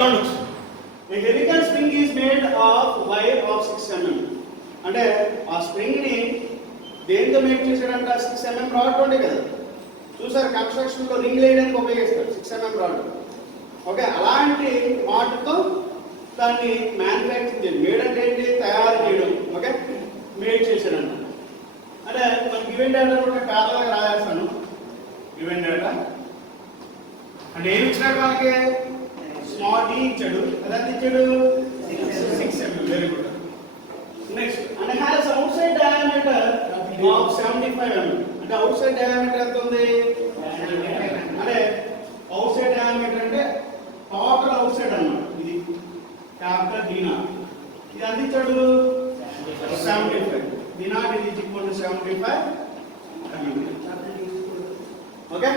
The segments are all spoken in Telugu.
A helical spring is made of wire of 6 mm. అంటే ఆ స్ప్రింగ్ ని దేంతో మేక్ చేశాడంట 6 mm రాడ్ ఉండే కదా చూసారు కన్స్ట్రక్షన్ లో రింగ్ వేయడానికి ఉపయోగిస్తారు 6 mm రాడ్. ఓకే, అలాంటి వాటితో దాన్ని మ్యానుఫ్యాక్చరింగ్ చేయాలి. మేడ్ అంటే ఏంటి? తయారు చేయడం. ఓకే, మేడ్ చేశాడంట. అంటే మనకి గివెన్ డేటా కూడా పేదలుగా రాయేస్తాను. గివెన్ డేటా అంటే ఏమి ఇచ్చినట్టు మనకి స్మాల్ డి ఇచ్చాడు. అదంతా ఇచ్చాడు 6 mm. Very good. Next and has out side diameter of 75 mm. అంటే అవుట్ సైడ్ డయామీటర్ ఎంత ఉంది? అంటే అవుట్ సైడ్ డయామీటర్ అంటే టోటల్ అవుట్ సైడ్ అన్నమాట. ఇది క్యాపిటల్ D0. ఇది ఎంత ఇచ్చాడు? 75. D0 is equal to 75 mm. Okay,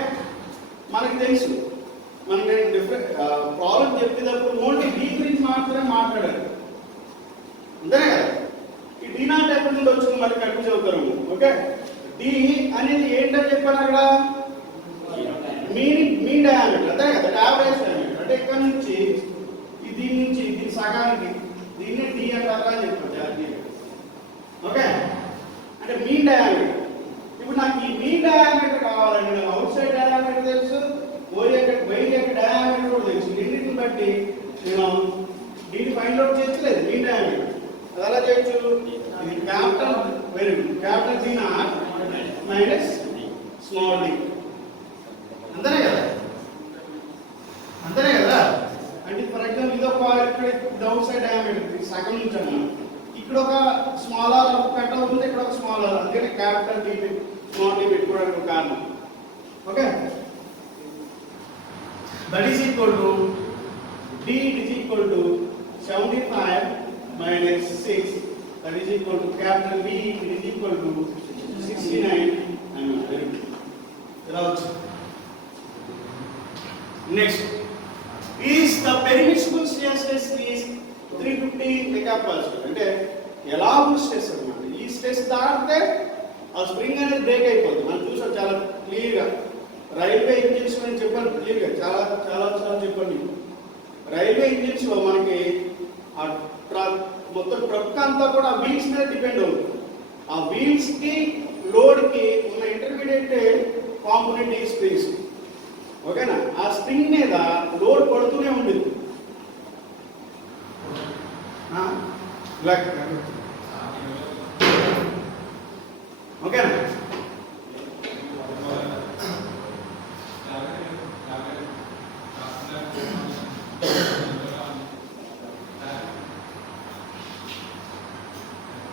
మనకి తెలుసు. మనం నేను డిఫరెంట్ ప్రాబ్లం చెప్పేటప్పుడు ఓన్లీ D గురించి మాత్రమే మాట్లాడారు, అంతేనే కదా. ఈ D0 ఎక్కడి నుండి వచ్చింది మళ్ళీ కన్ఫ్యూజ్ అవుతారు. ఓకే, D అనేది ఏంటని చెప్పాను అక్కడ? మీన్ డయామీటర్, అంతే కదా, యావరేజ్ డయామీటర్. అంటే ఇక్కడ నుంచి దీని నుంచి దీని సగానికి దీన్ని D అంటారా అని చెప్పారు. ఓకే, అంటే మీన్ డయామీటర్. ఇప్పుడు నాకు ఈ మీన్ డయామీటర్ కావాలంటే నాకు అవుట్ సైడ్ డయామీటర్ తెలుసు, వైర్ యొక్క డయామీటర్ కూడా తెలుసు. రెండింటిని బట్టి నేను దీన్ని ఫైండ్ అవుట్ చేయట్లేదు మీన్ డయామీటర్. అది ఎలా చేయొచ్చు? ఇది capital, very good, capital D0 minus small d. అంతేనే కదా, అంతేనే కదా. అంటే ఫర్ ఎగ్జాంపుల్ ఇది ఒక ఇక్కడ అవుట్ సైడ్ డయామీటర్ సగం నుంచి అన్నాను. ఇక్కడ ఒక స్మాల్ ఆర్ కట్ అవుతుంది, ఇక్కడ ఒక స్మాల్ ఆర్. అందుకని క్యాపిటల్ D స్మాల్ d పెట్టుకోవడానికి ఒక కారణం. Okay, that is equal to D is equal to 75 minus 6, that is equal to capital B is equal to 69 mm. Very good. Next is the permissible shear stress is 350 megapascal. అంటే ఎలాబుల్ స్ట్రెస్ అన్నమాట. ఈ స్ట్రెస్ దాటితే ఆ స్ప్రింగ్ అనేది బ్రేక్ అయిపోతుంది. మనం చూసాం చాలా క్లియర్గా. రైల్వే ఇంజిన్స్ అని చెప్పాను క్లియర్గా, చాలా చాలా సార్లు చెప్పండి. రైల్వే ఇంజిన్స్ లో మనకి ఆ మొత్తం ట్రక్ అంతా కూడా వీల్స్ మీద డిపెండ్ అవుతుంది. ఆ వీల్స్ కి లోడ్ కి ఉన్న ఇంటర్మీడియట్ కాంపోనెంట్ ఈ స్ప్రింగ్స్. ఓకేనా, ఆ స్ప్రింగ్ మీద లోడ్ పడుతూనే ఉంటుంది. ఓకేనా,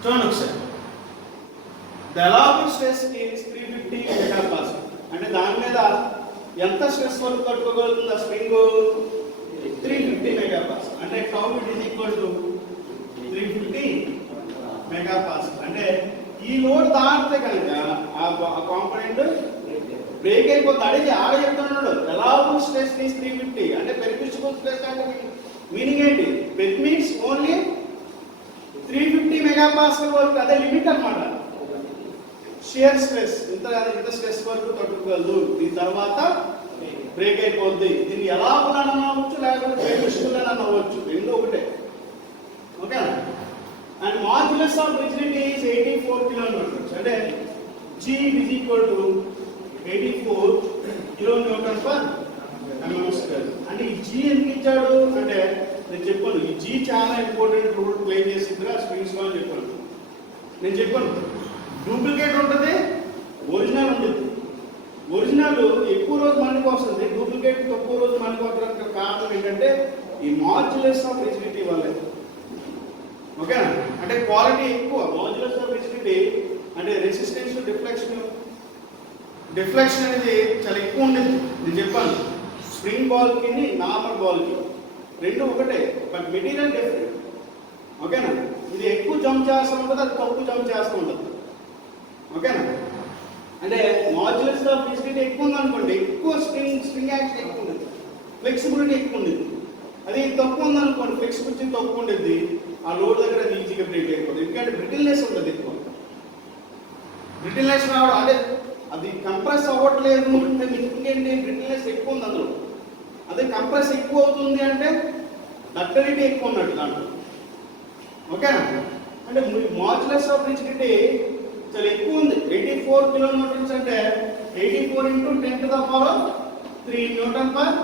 చూడండి ఒకసారి. The allowable stress is 350 megapascal. అంటే దాని మీద ఎంత స్ట్రెస్ వరకు తట్టుకోగలుగుతుంది ఆ స్ప్రింగ్? 350 megapascal. అంటే tau is equal to 350 megapascal. అంటే ఈ లోడ్ దాటితే కనుక ఆ కాంపోనెంట్ బ్రేక్ అయిపోతుంది. అడిగి ఆడ చెప్తున్నాడు allowable stress is 350. అంటే permissible stress అంటే మీనింగ్ ఏంటి? ఇట్ మీన్స్ ఓన్లీ 350 megapascal వరకు, అదే లిమిట్ అన్నమాట. షియర్ స్ట్రెస్ ఇంత స్ట్రెస్ వరకు తట్టుకోగలదు, దీని తర్వాత బ్రేక్ అయిపోద్ది. దీన్ని ఎలా అవ్వచ్చు లేకపోతే పెర్మిసిబుల్ అని అవ్వచ్చు, రెండు ఒకటే. Okay, and modulus of rigidity is 84 kilonewtons. అంటే G is equal to 84 kilonewtons per mm². అంటే ఈ G ఎందుకు ఇచ్చాడు అంటే నేను చెప్పాను, ఈ G చాలా ఇంపార్టెంట్ రోల్ ప్లే చేసిందిగా స్ప్రింగ్స్ లో అని చెప్పాను. నేను చెప్పాను డూప్లికేట్ ఉంటుంది, ఒరిజినల్ ఉంటుంది. ఒరిజినల్ ఎక్కువ రోజు మనకి వస్తుంది, డూప్లికేట్ తక్కువ రోజు మనకి వస్తుంది. కారణం ఏంటంటే ఈ మాడ్యులస్ ఆఫ్ రిజిడిటీ వల్లే. ఓకేనా, అంటే క్వాలిటీ ఎక్కువ. మాడ్యులస్ ఆఫ్ రిజిడిటీ అంటే రెసిస్టెన్స్ టు డిఫ్లెక్షన్ అనేది చాలా ఎక్కువ ఉండేది. నేను చెప్పాను స్ప్రింగ్ బాల్ కి నార్మల్ బాల్ కి రెండు ఒకటే, బట్ మెటీరియల్ డిఫరెంట్. ఓకేనా, ఇది ఎక్కువ జంప్ చేస్తూ ఉంటుంది, అది తక్కువ జంప్ చేస్తూ ఉంటుంది. ఓకేనా, అంటే మాడ్యులస్ ఆఫ్ రిజిడిటీ ఎక్కువ ఉందనుకోండి, ఎక్కువ స్ప్రింగ్ యాక్షన్ ఎక్కువ ఉంటుంది, ఫ్లెక్సిబిలిటీ ఎక్కువ ఉండేది. అది తక్కువ ఉందనుకోండి, ఫ్లెక్సిబిలిటీ తక్కువ ఉండేది, ఆ లోడ్ దగ్గర అది ఈజీగా బ్రేక్ అయిపోతుంది. ఎందుకంటే బ్రిటిల్నెస్ ఉంటుంది ఎక్కువ. బ్రిటిల్నెస్ రావడం అంటే అది కంప్రెస్ అవ్వట్లేదు అంటే ఇంకేంటి, బ్రిటిల్నెస్ ఎక్కువ ఉంది అందులో. అదే కంప్రెస్ ఎక్కువ అవుతుంది అంటే డక్టిలిటీ ఎక్కువ ఉన్నట్టు దాంట్లో. ఓకేనా? అంటే మాడ్యులస్ ఆఫ్ రిజిడిటీ చాలా ఎక్కువ ఉంది. 84 కిలోన్యూటన్స్ అంటే 84 into 10⁻³ newton per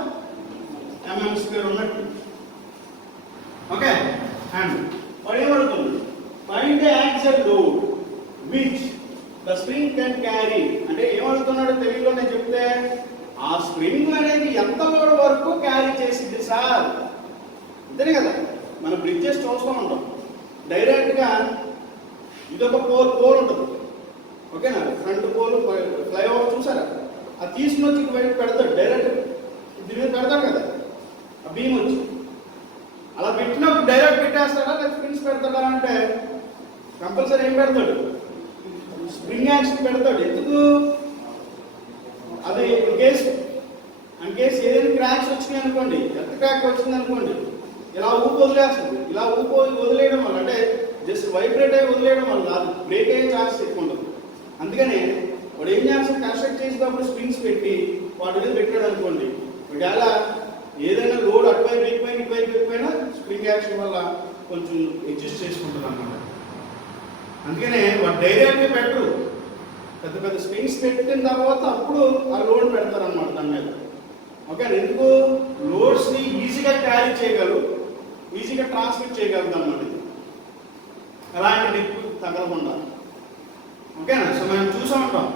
mm square ఉన్నట్టు. ఓకే, అండ్ వాడు ఏమడుతుంది? Find the axial load which the spring can carry. అంటే ఏమడుతున్నాడో తెలుగులో నేను చెప్తే, ఆ స్ప్రింగ్ అనేది ఎంత లోడ్ వరకు క్యారీ చేసింది సార్. అంతేనే కదా, మన బ్రిడ్జెస్ చూస్తూ ఉంటాం. డైరెక్ట్గా ఇదొక పోల్ ఉంటుంది. ఓకేనా? ఫ్రంట్ పోల్ ఫ్లైఓవర్ చూసారా? అది తీసుకుని వచ్చి బయట పెడతాడు. డైరెక్ట్ దీని మీద పెడతాడు కదా ఆ బీమ్ వచ్చి. అలా పెట్టినప్పుడు డైరెక్ట్ పెట్టేస్తాడా లేదా స్ప్రింగ్స్ పెడతాడా అంటే కంపల్సరీ ఏం పెడతాడు? స్ప్రింగ్ యాక్షన్ పెడతాడు. ఎందుకు? అది కేసు ఏదైనా క్రాక్స్ వచ్చినాయి అనుకోండి, ఎంత క్రాక్ వచ్చింది అనుకోండి, ఇలా ఊపి వదిలేస్తుంది. ఇలా వదిలేయడం వల్ల, అంటే జస్ట్ వైబ్రేట్ అయ్యి వదిలేయడం వల్ల అది బ్రేక్ అయ్యే ఛాన్స్ ఎక్కువ ఉంటుంది. అందుకనే వాడు ఏం చేస్తాడు? కన్స్ట్రక్ట్ చేసేటప్పుడు స్ప్రింగ్స్ పెట్టి వాటి మీద పెట్టాడు అనుకోండి, ఒకవేళ ఏదైనా లోడ్ అటువైపు ఎక్కువైనా స్ప్రింగ్ యాక్షన్ వల్ల కొంచెం అడ్జస్ట్ చేసుకుంటారు అన్నమాట. అందుకనే వాడు డైరెక్ట్గా పెట్టరు. పెద్ద పెద్ద స్ప్రింగ్స్ పెట్టిన తర్వాత అప్పుడు ఆ లోడ్ పెడతారు అన్నమాట దాని మీద. ఓకే, ఎందుకు? లోడ్స్ని ఈజీగా క్యారీ చేయగలరు, ఈజీగా ట్రాన్స్మిట్ చేయగలుగుతాం అన్నమాట. అలాంటి నిప్పు తగలకుండా. ఓకేనా? సో మనం చూసా ఉంటాం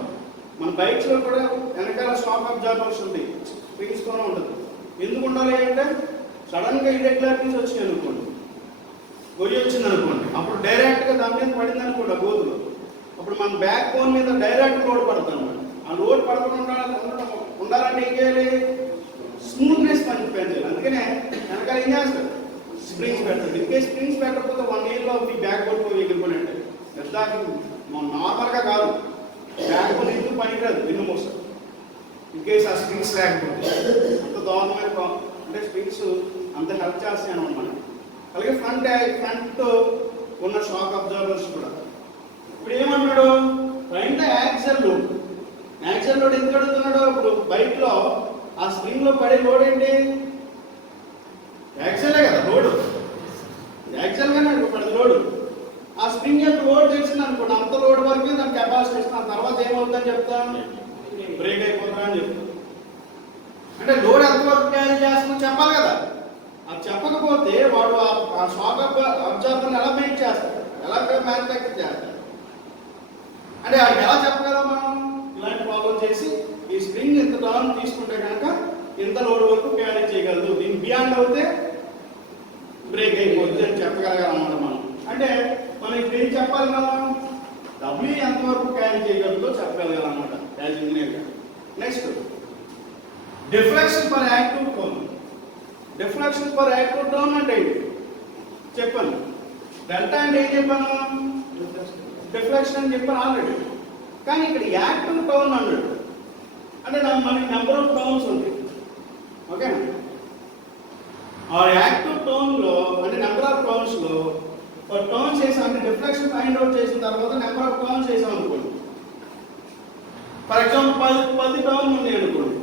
మన బైక్స్లో కూడా వెనకాల స్టాక్ అబ్జార్బర్స్ ఉంది, స్ప్రింగ్స్ కూడా ఉంటుంది. ఎందుకు ఉండాలి అంటే సడన్గా ఇర్రెగ్యులారిటీస్ వచ్చినాయి అనుకోండి, గొయ్యి వచ్చింది అనుకోండి, అప్పుడు డైరెక్ట్గా దాని మీద పడింది అనుకోండి ఆ గోతులు, అప్పుడు మన బ్యాక్ బోన్ మీద డైరెక్ట్ లోడ్ పడుతుంది అన్నమాట. ఆ లోడ్ పడకుండా ఉండాలంటే ఏం చేయాలి? స్మూత్నెస్ పెంచాలి. అందుకనే వెనకాల ఏం చేస్తారు? స్ప్రింగ్స్ పెడతారు. ఇంకే స్ప్రింగ్స్ పెట్టకపోతే 1 ఇయర్లో మీ బ్యాక్ బోన్ ఎగిరిపోయినట్టే. పెద్ద నార్మల్గా కాదు, బ్యాక్ బోన్ ఎందుకు పనికిరాదు, వెన్ను మోస్తారు. ఇన్కేస్ ఆ స్ప్రింగ్స్ లేకపోతే అంత దారుణమైన, అంటే స్ప్రింగ్స్ అంత హెల్ప్ చేస్తాయి అనమాట. అలాగే ఫ్రంట్ ఉన్న షాక్ అబ్జర్వర్స్ కూడా. ఇప్పుడు ఏమన్నాడు? Find the axial load. Axial load ఎందుకు అడుగుతున్నాడు? ఇప్పుడు బైక్లో ఆ స్ప్రింగ్లో పడే లోడ్ ఏంటి? యాక్సియలే కదా లోడ్, యాక్సియల్గానే పడేది లోడ్. ఆ స్ప్రింగ్ యొక్క లోడ్ తెలిసింది అనుకోండి, అంత లోడ్ వరకు దాని కెపాసిటీ ఇస్తాను, తర్వాత ఏమవుతుందని చెప్తాను? బ్రేక్ అయిపోతా అని చెప్తాను. అంటే లోడ్ ఎంతవరకు క్యారీ చేస్తుందని చెప్పాలి కదా. అది చెప్పకపోతే వాడు ఆ షాక్ అబ్జర్వర్ని ఎలా మేక్ చేస్తాడు, ఎలా మ్యానుఫ్యాక్చర్ చేస్తాడు? అంటే అది ఎలా చెప్పగలం మనం? ఇలాంటి ప్రాబ్లం చేసి ఈ స్ప్రింగ్ ఇంత టర్న్ తీసుకుంటే కనుక ఇంత లోడ్ వరకు క్యారీ చేయగలదు, దీని బియాండ్ అవుతే బ్రేక్ అయిపోద్ది అని చెప్పగలగాలన్నమాట మనం. అంటే మనం ఇప్పుడు ఏం చెప్పాలి? మనం డబ్ల్యూ ఎంతవరకు క్యారీ చేయగలదో చెప్పగలగాలన్నమాట యాజ్ ఇంజనీర్గా. Next, deflection per active tone. Deflection per active tone అంటే ఏంటి చెప్పాను. డెల్టా అంటే ఏం చెప్పాను? డిఫ్లెక్షన్ అని చెప్పాను ఆల్రెడీ. కానీ ఇక్కడ యాక్టివ్ టోన్ అన్నాడు అంటే మనకి నెంబర్ ఆఫ్ టోన్స్ ఉంది. ఓకేనా? ఆ యాక్టివ్ టోన్లో అంటే నెంబర్ ఆఫ్ టోన్స్లో టోన్స్ చేసాం అంటే డిఫ్లెక్షన్ ఫైండ్ అవుట్ చేసిన తర్వాత నెంబర్ ఆఫ్ టోన్స్ చేసాం అనుకోండి. ఫర్ ఎగ్జాంపుల్ 10 టోన్లు ఉన్నాయి అనుకోండి,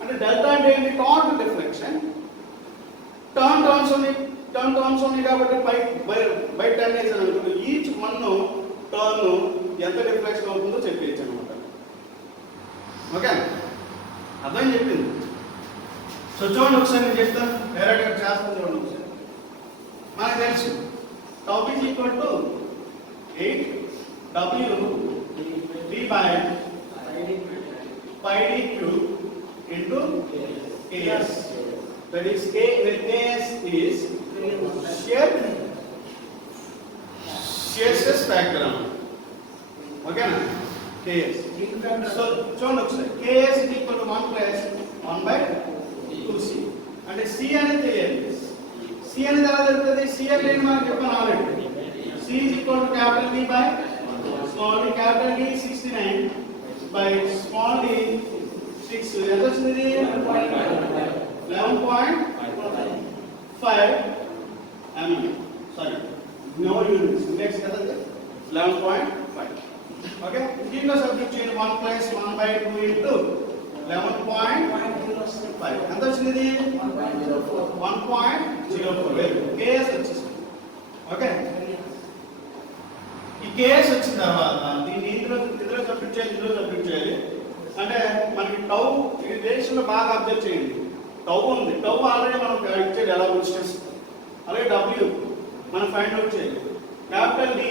అంటే డెల్టా అంటే ఏంటి? Total deflection. టోన్స్ ఉన్నాయి కాబట్టి బై 10 వేసాను అనుకోండి, ఈచ్ 1 టర్న్ ఎంత డిఫ్లెక్షన్ అవుతుందో చెప్పేయచ్చు అనమాట. ఓకే, అర్థం చెప్పింది. సో చూడండి ఒకసారి నేను చెప్తాను, డైరెక్ట్గా చేస్తాను చూడండి ఒకసారి. మనకు తెలుసు top is equal to 8W3/πd³ into Ks. That is where Ks is shear stress factor. Okay na? Ks. So చూడండి ఒకసారి, Ks is equal to 1 plus 1/2C. అంటే C అనేది తెలియాలి. C అనేది ఎలా తెలుస్తుంది? C అనేది మనకు చెప్పాను already. C is equal to capital D by small d. Capital D 69 by small d 6. ఎంత వచ్చింది? 11.5 mm. Sorry, no units. Next కదా 11.5. ఓకే, దీంట్లో సబ్జెక్ట్ చేయండి. 1 plus 1/2 into 11.5 ఎంత వచ్చింది? 1.04. కేఎస్ వచ్చేసింది. ఓకే, ఈ కేఎస్ వచ్చిన తర్వాత దీన్ని ఇందులో సబ్మిట్ చేయాలి. అంటే మనకి టౌ ఈ రిలేషన్ లో బాగా అబ్జర్వ్ చేయండి. టౌ ఉంది, టౌ ఆల్రెడీ మనం ఇచ్చేది ఎలా స్ట్రెస్. అలాగే డబ్ల్యూ మనం ఫైండ్ అవుట్ చేయాలి. Capital D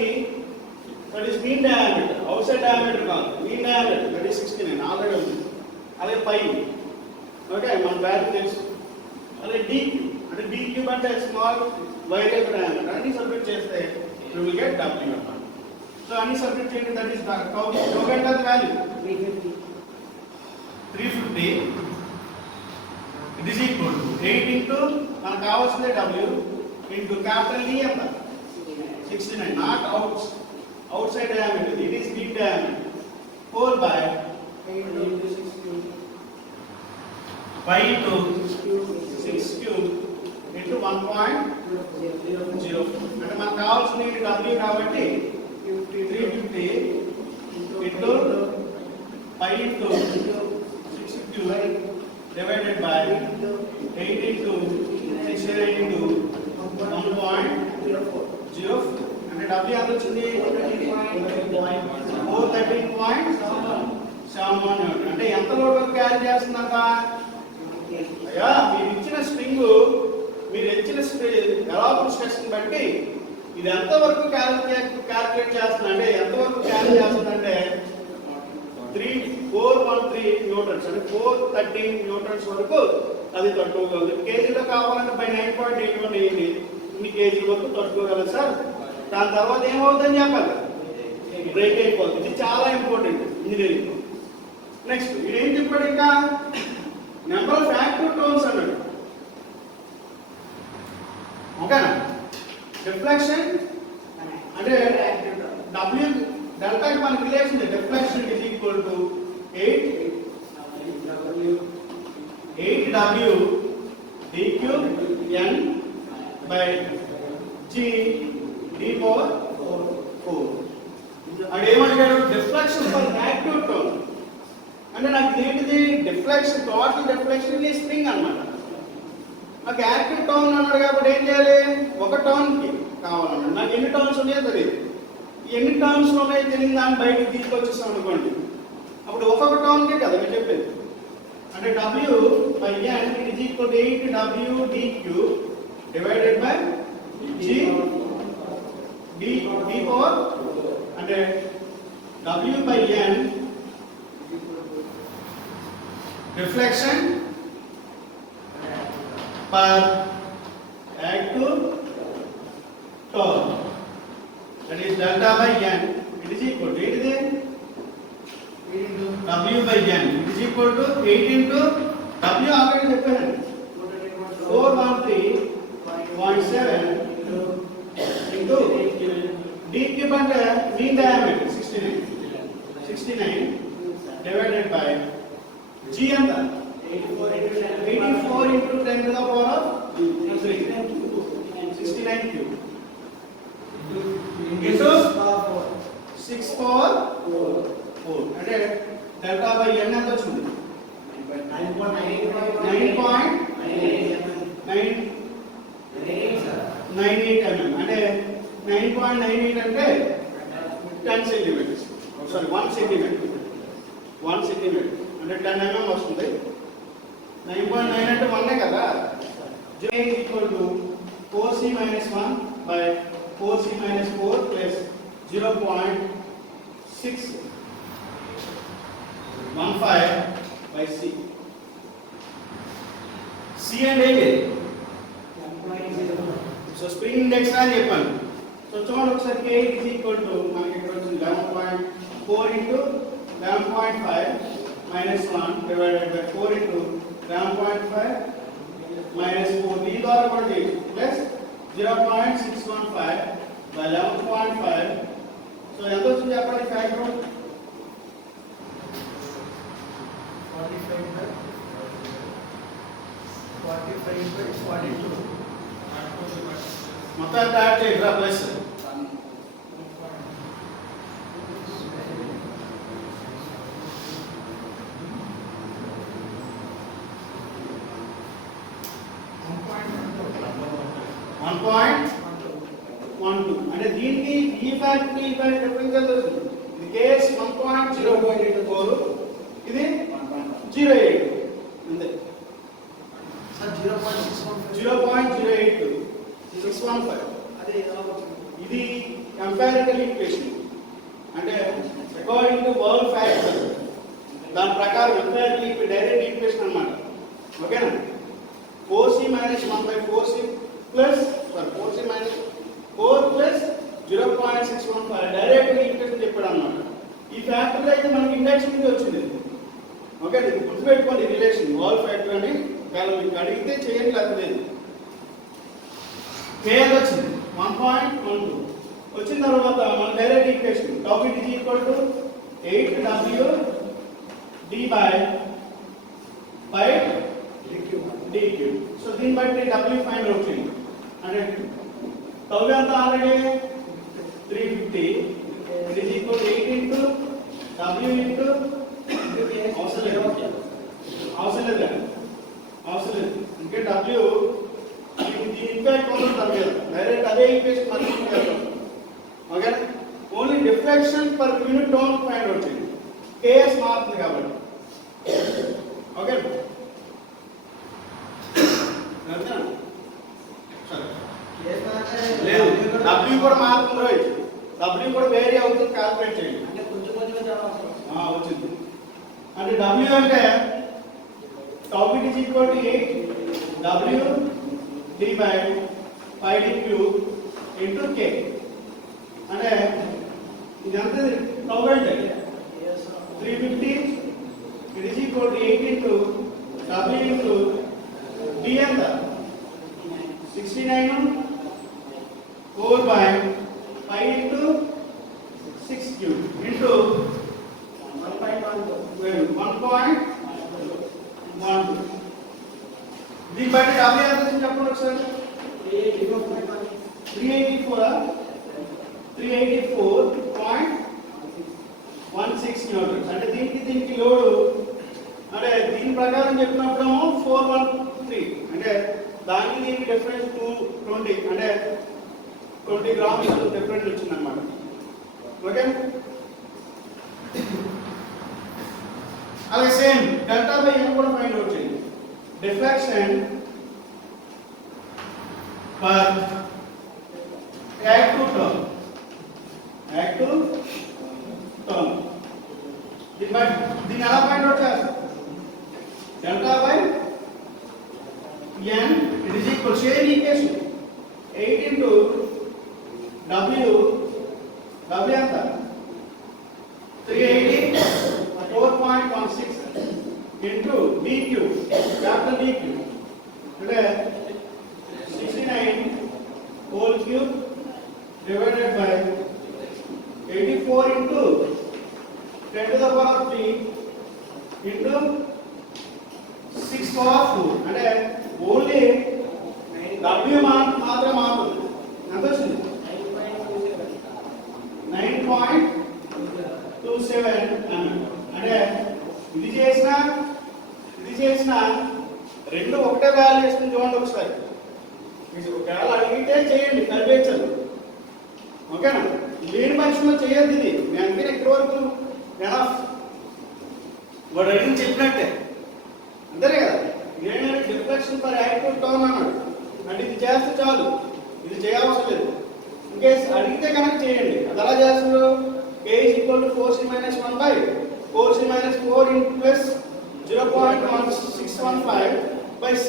that is mean diameter, outside diameter కాదు, mean diameter that is 69 already ఉంది. అలాగే పై, ఓకే మన వాల్యూ తెలుసు. అలాగే డిక్యూ అంటే డిక్యూ అంటే స్మాల్ వైర్ యొక్క డయామీటర్. అన్ని సబ్మిట్ చేస్తే యూ విల్ గెట్ డబ్ల్యూ అన్నమాట. సో అన్ని సబ్మిట్ చేయండి. దట్ ఈస్ టౌ గంట value 350. It is equal to 8 into మనకు కావాల్సిందే డబ్ల్యూ ఇంటూ క్యాపిటల్ డి ఎంత 69, not outside diameter, it is big diameter. 4 by 5 into 6 cube into 1.0. అంటే మనకు కావాల్సింది డబ్ల్యూ కాబట్టి 350 into 5 into 6 cube divided by 8 into 69 into 1.04. అంటే డబ్ల్యూ ఎంత వచ్చింది? 413.71. అంటే ఎంత లోడ్ వరకు క్యారీ చేస్తున్నాక అయ్యా మీరు ఇచ్చిన స్ప్రింగ్, మీరు ఇచ్చిన ఎలాబుల్ స్ట్రెస్ బట్టి ఇది ఎంతవరకు క్యాలిక్యులేట్ చేస్తుంది అంటే ఎంతవరకు క్యారీ చేస్తుందంటే 413 న్యూటన్స్ అంటే 413 న్యూటన్స్ వరకు అది తట్టుకోగలదు. కేజీలో కావాలంటే బై 9.81 వేయండి, ఇన్ని కేజీల వరకు తట్టుకోగలదు సార్. దాని తర్వాత ఏమవుతుందని చెప్పాలి, బ్రేక్ అయిపోతుంది. ఇది చాలా ఇంపార్టెంట్ ఇంజనీరింగ్. నెక్స్ట్ ఇది ఏం చెప్పాడు ఇంకా, నెంబర్ ఆఫ్ యాక్టివ్ టోన్స్ అన్నాడు. ఓకేనా? డిఫ్లెక్షన్ అంటే డబ్ల్యూ డెల్టాకి మనకి relation deflection is equal to 8W dq n by g d power 4. అంటే ఏమంటాడు, డిఫ్లెక్షన్ ఫర్ యాక్టివ్ టోన్ అంటే నాకు ఏంటిది డిఫ్లెక్షన్, టోటల్ డిఫ్లెక్షన్ ఈ స్ప్రింగ్ అన్నమాట. నాకు యాక్టివ్ టోన్ అన్నాడు కాబట్టి ఏం చేయాలి, ఒక టోన్కి కావాలన్నాడు. నాకు ఎన్ని టోన్స్ ఉన్నాయో తెలియదు, ఎన్ని టర్మ్స్ ఉన్నాయో తెలియని దాన్ని బయటకు తీసుకొచ్చేస్తాం అనుకోండి, అప్పుడు ఒక్కొక్క టర్మ్కే కదా మీరు చెప్పేది. అంటే W by N is equal to 8W dq divided by G d power అంటే W by N reflection per active torque, that is delta by N, it is equal to W by N, it is equal to 8 into W already చెప్పాను 413.7 into d cube అంటే mean diameter 69 divided by G ఎంత 84 into 10 to the power of 3 69 cube into 6 power 4 అంటే డెల్టా బై n ఎంత వచ్చింది 9.98 mm అంటే 9.98 అంటే 10 సెంటీమీటర్స్, సారీ 1 సెంటీమీటర్ అంటే 10 mm వస్తుంది. 9.9 అంటే 1 కదా. J is equal to 4c minus 1 by 4c minus 4 plus 0.615 by c. C and A. So spring index అని చెప్పాను. సో చూడండి ఒకసారి K is equal to మనకి ఇక్కడ వచ్చింది 11.4 into 11.5 minus 1 divided by 4 into 11.5 minus 4 దీని ద్వారా కూడా చేయొచ్చు ప్లస్ 0.615 by 11.5. సో ఎంత వచ్చింది చెప్పండి ఫ్యాక్టర్ 45/42 మొత్తం యాడ్ చేయరా ప్లస్ 1.12 అంటే దీనికి ఈ ఫ్యాక్ట్ డిఫరెన్స్ ఎంత వస్తుంది? ఇది కేస్ 1.084 ఇది 0.8 అంతే సార్ 0.615 0.082 615 అదే ఎలా వచ్చింది? ఇది ఎంపారికల్ ఈక్వేషన్ అంటే అకార్డింగ్ టు వరల్డ్ ఫ్యాక్టర్ దాని ప్రకారం ఎంపారికల్ డైరెక్ట్ ఈక్వేషన్ అన్నమాట. ఓకేనా? 4c minus 1/4c plus 4c minus 4 plus 0.615 direct equation చెప్పాడు అన్నమాట. ఈ ఫ్యాక్టర్ అయితే మనకి ఇండెక్స్ నుంచి వచ్చింది. ఓకే, ఇది గుర్తుపెట్టుకోండి రిలేషన్ వరల్డ్ ఫ్యాక్టర్ అని కేవలం మీకు అడిగితే చేయండి లేదు. k వచ్చింది 1.12 వచ్చిన తర్వాత మన direct equation W is equal to 8W d by 5 dq. So దీన్ని బట్టి W ఫైండ్ అవుట్ చేయండి. అంటే W ఎంత already 350 it is equal to 8 into W into అవసరం లేదు ఇంకా W దీని ఇంపాక్ట్ ఉంటుంది కదా డైరెక్ట్ అదే ఈక్వేషన్ మళ్ళీ చేద్దాం. Okay, only deflection per unit tone find out చేయండి. కేఎస్ మారుతుంది కాబట్టి. ఓకే లేదు W కూడా మారుతుంది రోహిత్. W కూడా వేరే అవుతుంది క్యాల్కులేట్ చేయండి. అంటే కొంచెం వచ్చింది అంటే W అంటే topic is equal to 8 W d by 5 dq into k అంటే ఇదంతా 1000 350 it is equal to 8 into W into d ఎంత 69 4 by 5 into 6 cube into 1.12 దీని బట్టి W ఎంత చెప్పండి ఒకసారి. 384.16 న్యూటన్స్ అంటే దీనికి లోడ్ అంటే దీని ప్రకారం చెప్పినప్పుడు 413 అంటే దానికి దీనికి డిఫరెన్స్ 220 అంటే 20 గ్రామ్స్ డిఫరెన్స్ వచ్చింది అన్నమాట. ఓకే, అలాగే సేమ్ డెల్టా బై n కూడా ఫైండ్ అవుట్ చేయండి. డిఫ్లెక్షన్ పర్ యాక్టివ్ టర్మ్ దీన్ని ఎలా ఫైండ్ అవుట్ చేస్తారు? Delta by n it is equal same equation 8 into W ఎంత 380 4.16 into dq capital dq అంటే 69 whole cube divided by 84 into 10 to the power 3 into 6 power 4 అంటే ఓన్లీ W మాత్రమే మారుతుంది. ఎంత వచ్చింది? 9.27 అంటే ఇది చేసిన రెండు ఒకటే వాల్యూ వేసుకుని చూడండి ఒకసారి. ఒకవేళ అడిగితే చేయండి కలిపేయచ్చు. ఓకేనా? లేని పక్షంలో చేయొద్దు. ఇది నేను అందుకని ఎక్కడి వరకు వాడు అడిగి చెప్పినట్టే అంతేనే కదా. నేను డిఫ్లెక్షన్ పర్ యాక్టివ్ టర్మ్ అన్నాడు అంటే ఇది చేస్తే చాలు, ఇది చేయవసరం లేదు. ఇంకేస్ అడిగితే కనుక చేయండి. అది ఎలా చేస్తారు? k is equal to 4c minus 1 by 4c minus 4 into plus 0.1615 by c.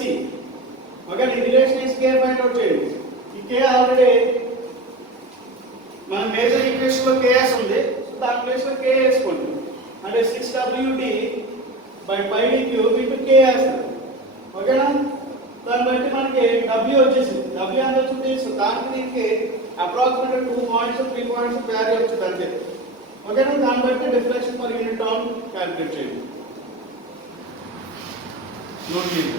Okay, ఈ relation is k find out చేయండి. ఈ k ఆల్రెడీ మన మేజర్ ఈక్వేషన్ లో ks ఉంది. సో దాని ప్లేస్ లో k వేసుకోండి. అంటే 6wd by 5d cube into k వేస్తారు. ఓకేనా? దాన్ని బట్టి మనకి w వచ్చేసింది. w ఎంత వచ్చింది? సో దానికి దీనికి అప్రాక్సిమేట్ 2 పాయింట్స్ 3 పాయింట్స్ వేరీ వచ్చింది అంతే. ఓకేనా? దాన్ని బట్టి deflection per unit term calculate చేయండి. నోట్ చేయండి.